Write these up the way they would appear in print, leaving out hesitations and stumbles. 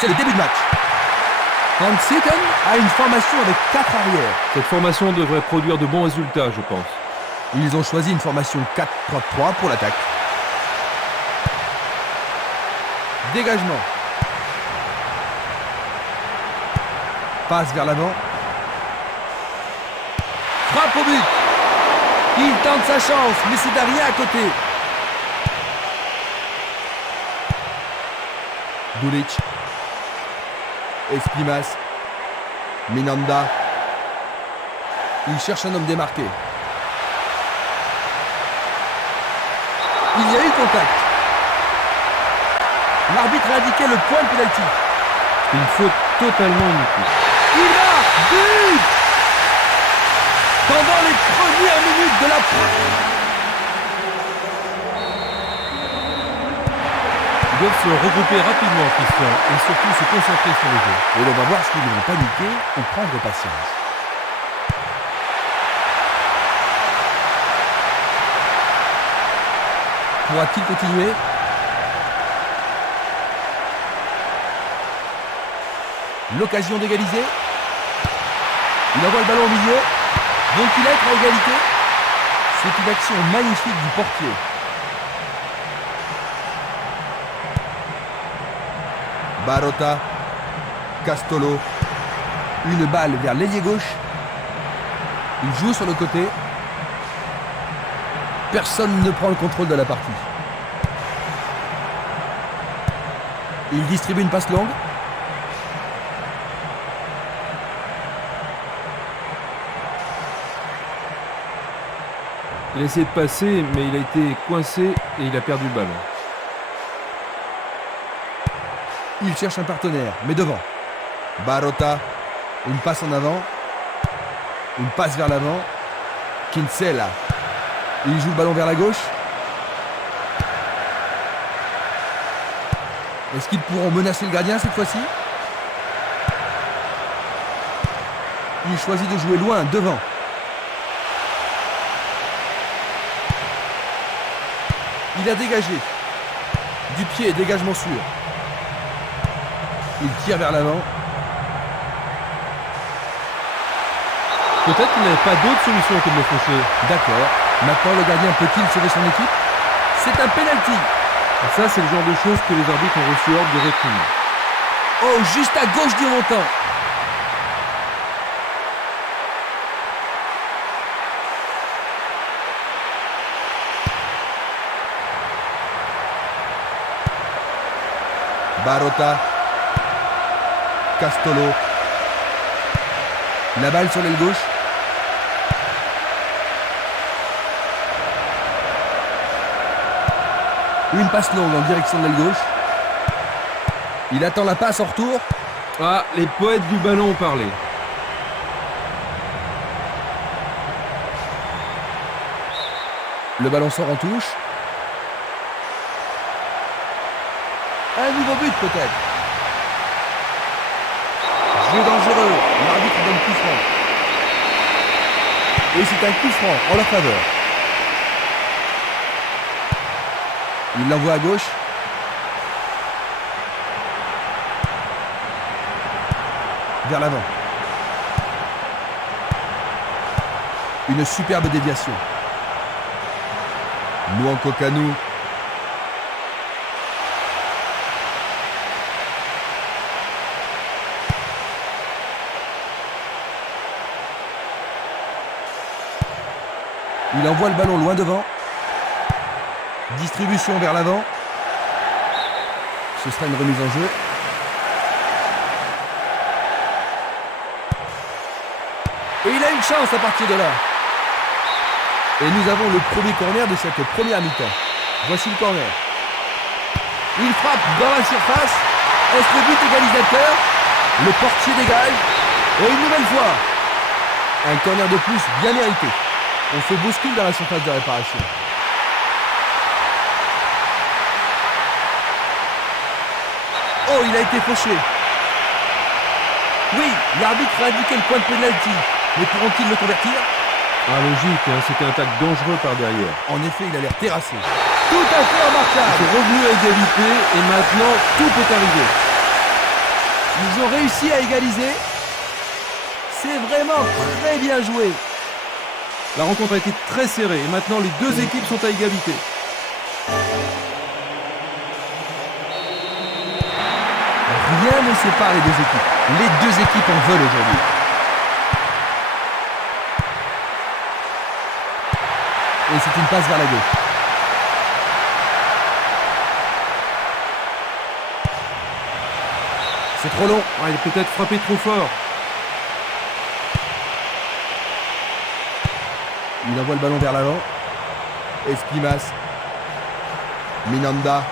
C'est le début de match. Van Sitten a une formation avec 4 arrières. Cette formation devrait produire de bons résultats, je pense. Ils ont choisi une formation 4-3-3 pour l'attaque. Dégagement. Passe vers l'avant. Frappe au but. Il tente sa chance, mais c'est Darien à côté. Dulic. Esprimas. Minanda. Il cherche un homme démarqué. Il y a eu contact. L'arbitre a indiqué le point de pénalty. Une faute totalement inutile. Il marque but pendant les premières minutes de la Ils doivent se regrouper rapidement, Christian, et surtout se concentrer sur le jeu. Et on va voir s'ils vont paniquer ou prendre patience. Pourra-t-il continuer? L'occasion d'égaliser. Il envoie le ballon au milieu. Donc il est à égalité. C'est une action magnifique du portier. Barota. Castolo. Une balle vers l'ailier gauche. Il joue sur le côté. Personne ne prend le contrôle de la partie. Il distribue une passe longue. Il a essayé de passer, mais il a été coincé et il a perdu le ballon. Il cherche un partenaire, mais devant. Barota, une passe en avant. Une passe vers l'avant. Kinsella. Il joue le ballon vers la gauche. Est-ce qu'ils pourront menacer le gardien cette fois-ci? Il choisit de jouer loin, devant. Il a dégagé. Du pied, dégagement sûr. Il tire vers l'avant. Peut-être qu'il n'avait pas d'autre solution que de le fausser. D'accord. Maintenant, le gardien peut-il sauver son équipe? C'est un penalty. Et ça, c'est le genre de choses que les arbitres ont reçu ordre de réprimer. Oh, juste à gauche du montant. Barota. Castolo. La balle sur l'aile gauche. Une passe longue en direction de l'aile gauche. Il attend la passe en retour. Ah, les poètes du ballon ont parlé. Le ballon sort en touche. Un nouveau but peut-être. Jeu dangereux. L'arbitre donne coup franc. Et c'est un coup franc en leur faveur. Il l'envoie à gauche. Vers l'avant. Une superbe déviation. Nwankwo Kanu. Il envoie le ballon loin devant. Distribution vers l'avant. Ce sera une remise en jeu. Et il a une chance à partir de là. Et nous avons le premier corner de cette première mi-temps. Voici le corner. Il frappe dans la surface. Est-ce le but égalisateur? Le portier dégage. Et une nouvelle fois, un corner de plus bien mérité. On se bouscule dans la surface de réparation. Oh, il a été fauché. Oui, l'arbitre a indiqué le point de pénalty. Mais pourront-ils le convertir? Ah, logique, hein, c'était un tacle dangereux par derrière. En effet, il a l'air terrassé. Tout à fait remarquable. C'est revenu à égalité et maintenant tout peut arriver. Ils ont réussi à égaliser. C'est vraiment très bien joué. La rencontre a été très serrée et maintenant les deux équipes sont à égalité. Rien ne sépare les deux équipes. Les deux équipes en veulent aujourd'hui. Et c'est une passe vers la gauche. C'est trop long. Ah, il a peut-être frappé trop fort. Il envoie le ballon vers l'avant. Esquimas. Minanda.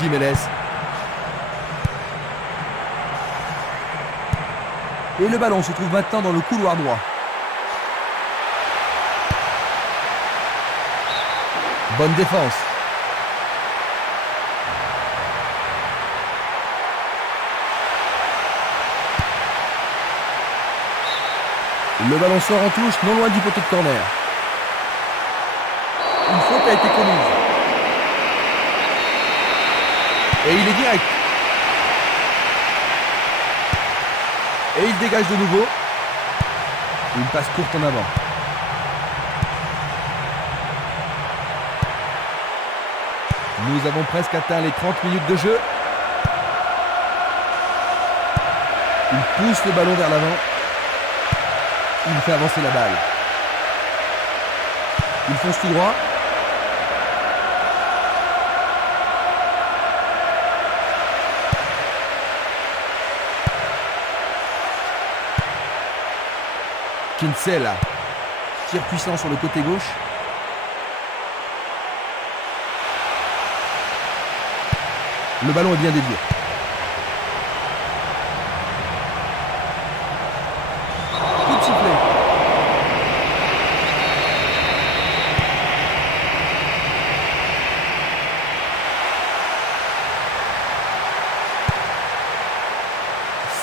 Jiménez. Et le ballon se trouve maintenant dans le couloir droit. Bonne défense. Le ballon sort en touche, non loin du poteau de corner. Une faute a été commise. Et il est direct. Et il dégage de nouveau. Une passe courte en avant. Nous avons presque atteint les 30 minutes de jeu. Il pousse le ballon vers l'avant. Il fait avancer la balle. Il fonce tout droit. Kinsella. Tir puissant sur le côté gauche. Le ballon est bien dévié. Coup de sifflet.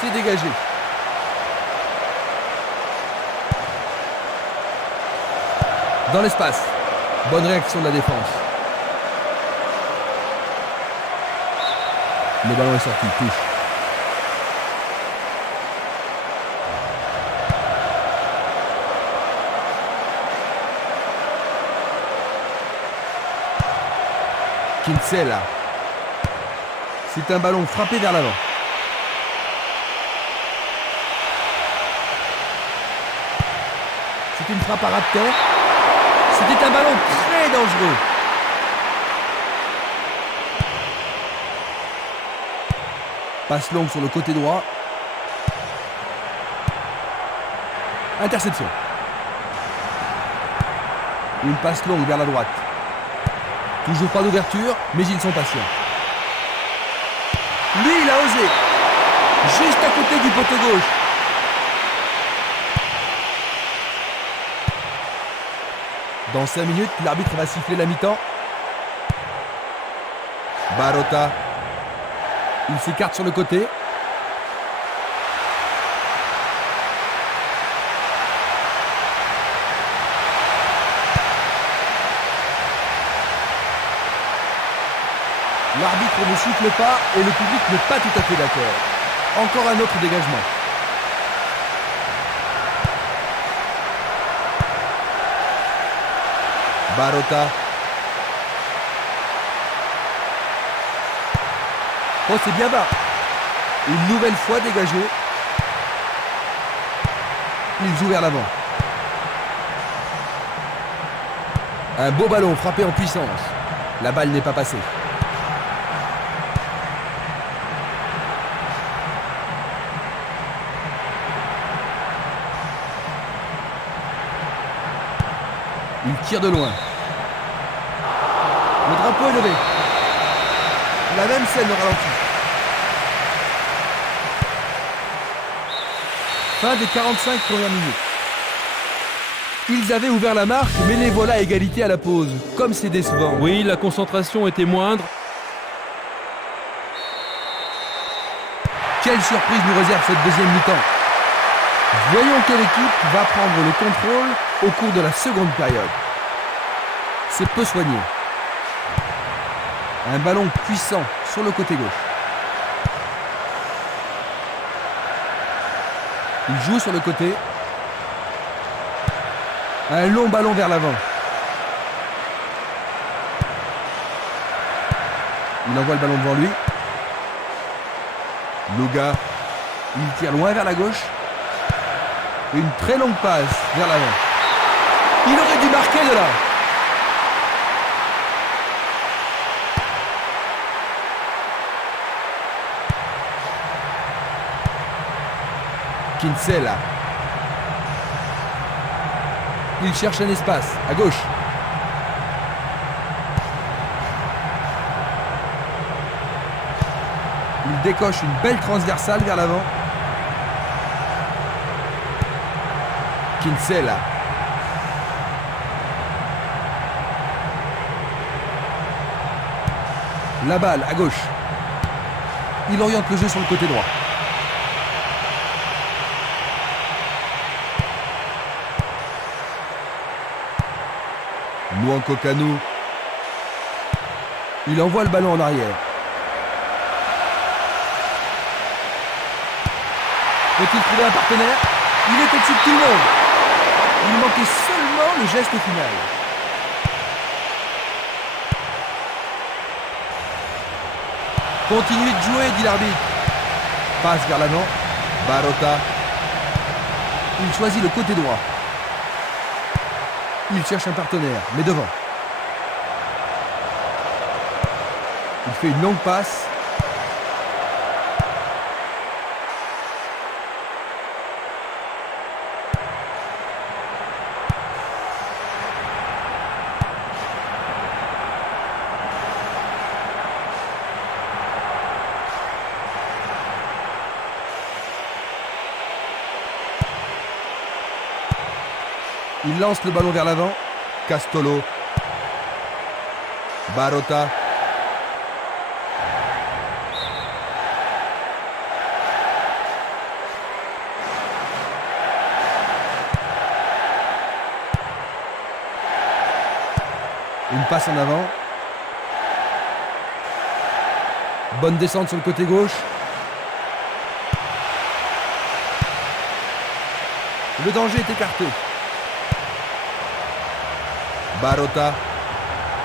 C'est dégagé. Dans l'espace. Bonne réaction de la défense. Le ballon est sorti, touche. Kinsella. C'est un ballon frappé vers l'avant. C'est une frappe à ras de terre. C'était un ballon très dangereux. Passe longue sur le côté droit. Interception. Une passe longue vers la droite. Toujours pas d'ouverture, mais ils sont patients. Lui, il a osé. Juste à côté du poteau gauche. Dans 5 minutes, l'arbitre va siffler la mi-temps. Barota. Il s'écarte sur le côté. L'arbitre ne siffle pas et le public n'est pas tout à fait d'accord. Encore un autre dégagement. Barota. Oh, c'est bien bas. Une nouvelle fois dégagé. Il joue vers l'avant. Un beau ballon frappé en puissance. La balle n'est pas passée. Il tire de loin. Le drapeau est levé. La même scène au ralenti. Fin des 45 premières minutes. Ils avaient ouvert la marque, mais les voilà à égalité à la pause. Comme c'est décevant. Oui, la concentration était moindre. Quelle surprise nous réserve cette deuxième mi-temps. Voyons quelle équipe va prendre le contrôle au cours de la seconde période. C'est peu soigné. Un ballon puissant sur le côté gauche. Il joue sur le côté. Un long ballon vers l'avant. Il envoie le ballon devant lui. Luga. Il tire loin vers la gauche. Une très longue passe vers l'avant. Il aurait dû marquer de là. Kinsella. Il cherche un espace à gauche. Il décoche une belle transversale vers l'avant. Kinsella. La balle à gauche. Il oriente le jeu sur le côté droit. Nwankwo Kanu. Il envoie le ballon en arrière. Peut-il trouver un partenaire? Il est au-dessus de tout le monde. Il manquait seulement le geste final. Continuez de jouer, dit l'arbitre. Passe vers l'avant. Barota. Il choisit le côté droit. Il cherche un partenaire, mais devant. Il fait une longue passe. Il lance le ballon vers l'avant. Castolo. Barota. Une passe en avant. Bonne descente sur le côté gauche. Le danger est écarté. Barota,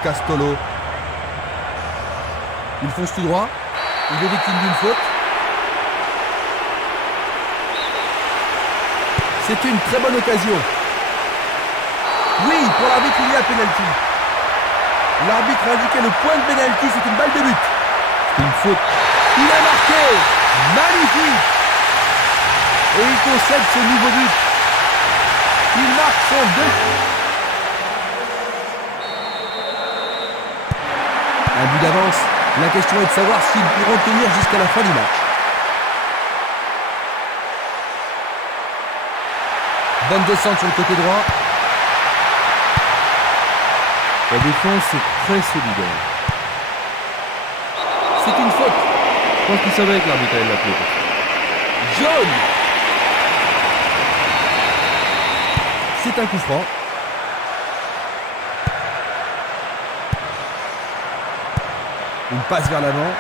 Castolo. Il fonce tout droit. Il est victime d'une faute. C'est une très bonne occasion. Oui, pour l'arbitre, il y a pénalty. L'arbitre a indiqué le point de pénalty, c'est une balle de but. C'est une faute. Il a marqué. Magnifique. Et il concède ce nouveau but. Il marque son deuxième. Un but d'avance. La question est de savoir s'ils pourront tenir jusqu'à la fin du match. Bonne descente sur le côté droit. La défense est très solidaire. C'est une faute. Je pense qu'il savait que l'arbitre allait l'appeler. Jaune. C'est un coup franc. Une passe vers l'avant.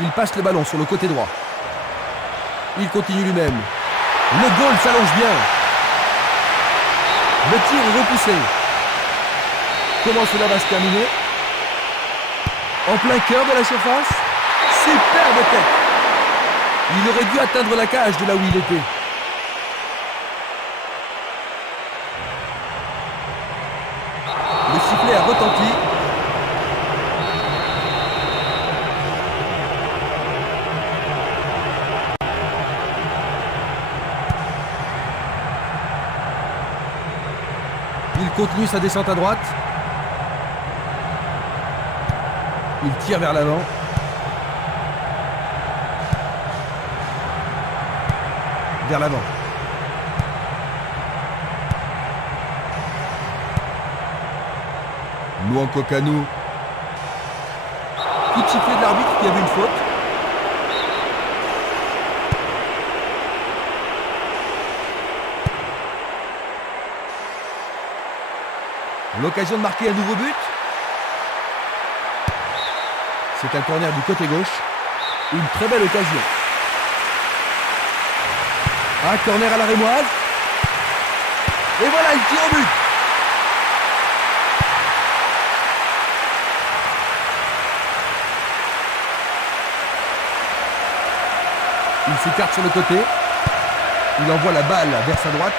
Il passe le ballon sur le côté droit. Il continue lui-même. Le goal s'allonge bien. Le tir est repoussé. Comment cela va se terminer? En plein cœur de la surface. Superbe tête. Il aurait dû atteindre la cage de là où il était. Le sifflet a retenti. Il continue sa descente à droite. Il tire vers l'avant. Vers l'avant. Nwankwo Kanu. Coup de sifflet de l'arbitre qui avait une faute. L'occasion de marquer un nouveau but. C'est un corner du côté gauche. Une très belle occasion. Un corner à la rémoise. Et voilà, il tire au but. Il s'écarte sur le côté. Il envoie la balle vers sa droite.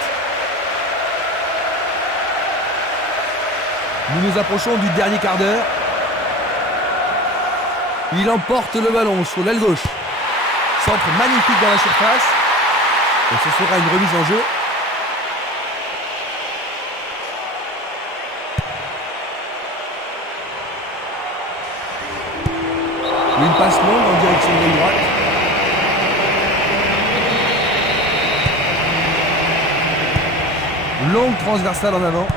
Nous nous approchons du dernier quart d'heure. Il emporte le ballon sur l'aile gauche. Centre magnifique dans la surface. Et ce sera une remise en jeu. Une passe longue en direction de l'aile droite. Longue transversale en avant.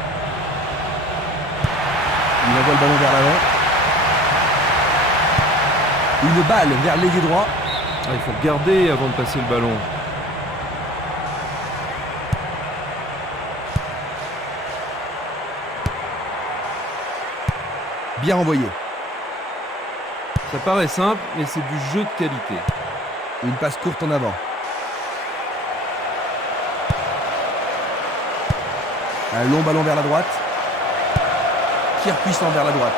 Il envoie le ballon vers l'avant. Une balle vers l'ailier droit. Ah, il faut regarder avant de passer le ballon. Bien envoyé. Ça paraît simple, mais c'est du jeu de qualité. Une passe courte en avant. Un long ballon vers la droite. Tir puissant vers la droite.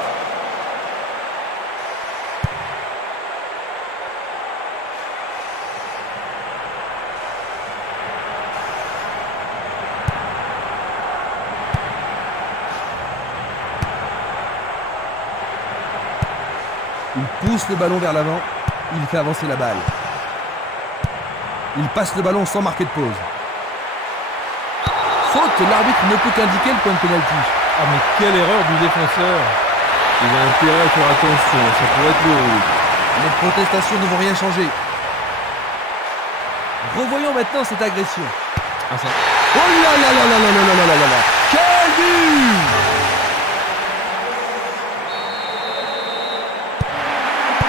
Il pousse le ballon vers l'avant. Il fait avancer la balle. Il passe le ballon sans marquer de pause. Faute, l'arbitre ne peut qu'indiquer le point de pénalty. Ah mais quelle erreur du défenseur. Il a intérêt à faire attention, ça pourrait être le rouge. Les protestations ne vont rien changer. Revoyons maintenant cette agression. Ah ça. Oh là là là là là là là là là là. Quel but!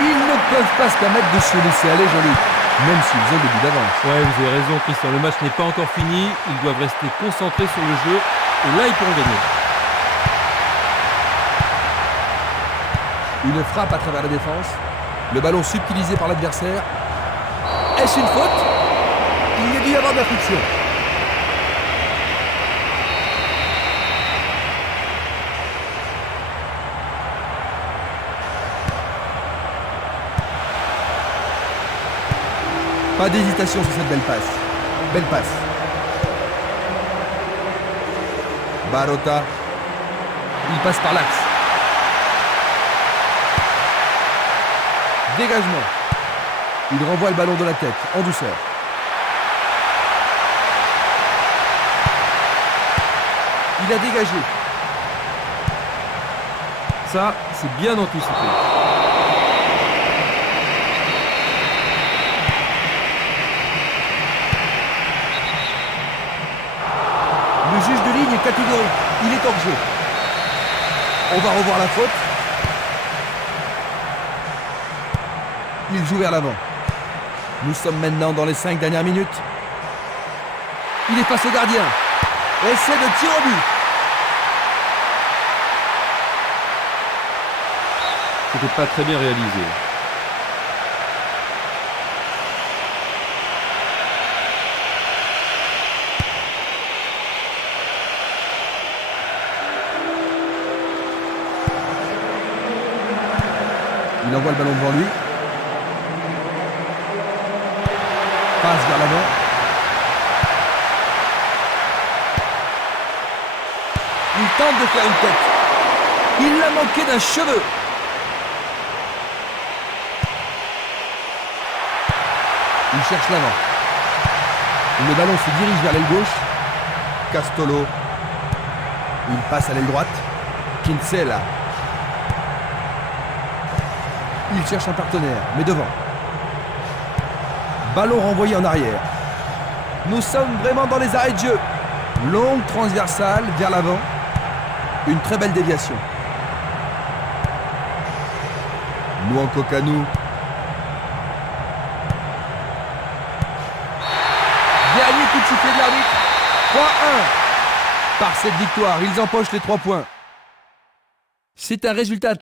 Ils ne peuvent pas se permettre de se laisser aller, Jean-Luc, même s'ils ont des buts d'avance. Ouais, vous avez raison Christian, le match n'est pas encore fini, ils doivent rester concentrés sur le jeu, et là ils pourront gagner. Une frappe à travers la défense, le ballon subtilisé par l'adversaire. Est-ce une faute? Il y a dû y avoir de la friction. Pas d'hésitation sur cette belle passe. Belle passe. Barota. Il passe par l'axe. Dégagement. Il renvoie le ballon de la tête, en douceur. Il a dégagé. Ça, c'est bien anticipé. Le juge de ligne est catégorique. Il est hors jeu. On va revoir la faute. Il joue vers l'avant. Nous sommes maintenant dans les 5 dernières minutes. Il est face au gardien. Essai de tir au but. C'était pas très bien réalisé. Il envoie le ballon devant lui. Passe vers l'avant. Il tente de faire une tête. Il l'a manqué d'un cheveu. Il cherche l'avant. Le ballon se dirige vers l'aile gauche. Castolo. Il passe à l'aile droite. Kinsella. Il cherche un partenaire, mais devant. Ballon renvoyé en arrière. Nous sommes vraiment dans les arrêts de jeu. Longue transversale vers l'avant. Une très belle déviation. Nwankwo Kanu. Dernier coup de sifflet de l'arbitre. 3-1. Par cette victoire, ils empochent les 3 points. C'est un résultat